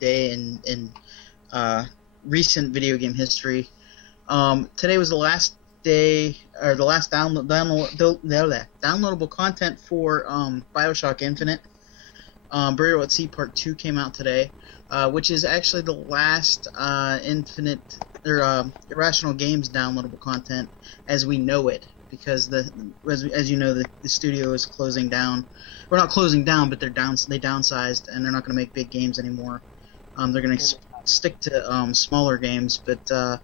day in recent video game history. Today was the last day, or the last downloadable content for Bioshock Infinite. Burial at Sea Part 2 came out today, which is actually the last Infinite or Irrational Games downloadable content as we know it, because as you know, the studio is closing down. We're not closing down, but they downsized, and they're not going to make big games anymore. They're going to stick to smaller games, but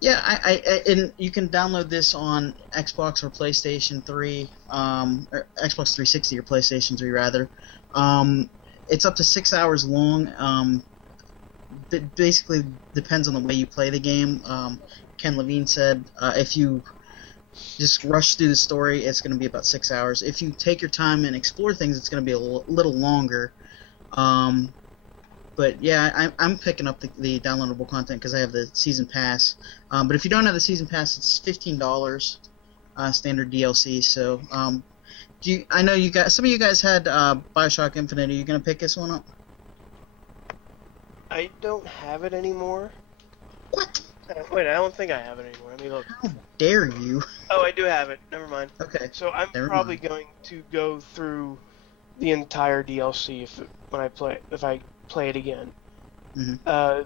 yeah, and you can download this on Xbox or PlayStation 3, or Xbox 360 or PlayStation 3 rather. It's up to 6 hours long. It basically depends on the way you play the game. Ken Levine said if you just rush through the story, it's going to be about 6 hours. If you take your time and explore things, it's going to be a little longer. But yeah, I'm picking up the downloadable content because I have the season pass. But if you don't have the season pass, it's $15 standard DLC. So I know you guys, some of you guys had Bioshock Infinite. Are you gonna pick this one up? I don't have it anymore. What? Wait, I don't think I have it anymore. Let me look. How dare you? Oh, I do have it. Never mind. Okay. So I'm probably going to go through the entire DLC if I play it again. Mm-hmm.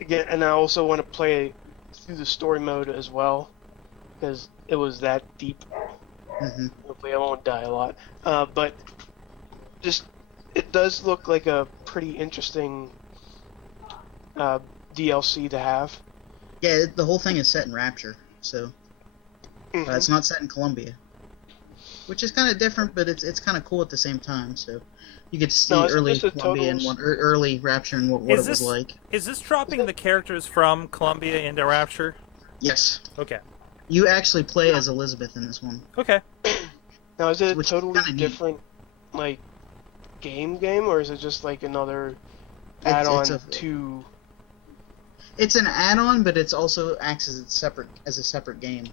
Again, and I also want to play through the story mode as well, because it was that deep. Mm-hmm. Hopefully I won't die a lot. But just, it does look like a pretty interesting DLC to have. Yeah, the whole thing is set in Rapture, so it's not set in Columbia, which is kind of different, but it's kind of cool at the same time. So you get to see early Columbia and early Rapture and what it was like. Is this dropping the characters from Columbia into Rapture? Yes. Okay. You actually play as Elizabeth in this one. Okay. Now, is it a totally different, like, game, or is it just like another add-on to? It's an add-on, but it's also acts as a separate game.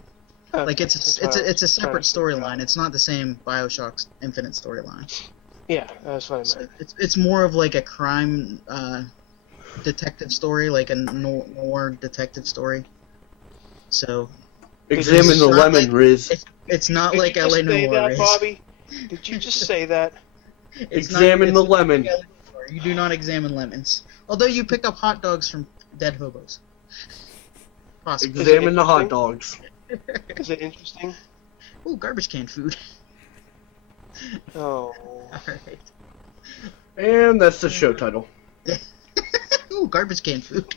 Okay. Like it's a separate storyline. It's not the same Bioshock Infinite storyline. Yeah, that's what I meant. So it's more of like a crime detective story, like a noir detective story. So examine the lemon, Riz. It's not like LA Noire, Riz. Bobby? Did you just say that? Examine the lemon. You do not examine lemons. Although you pick up hot dogs from dead hobos. Possibly. Examine the hot dogs. Is it interesting? Ooh, garbage can food. Oh. Alright. And that's the show title. Ooh, garbage can food.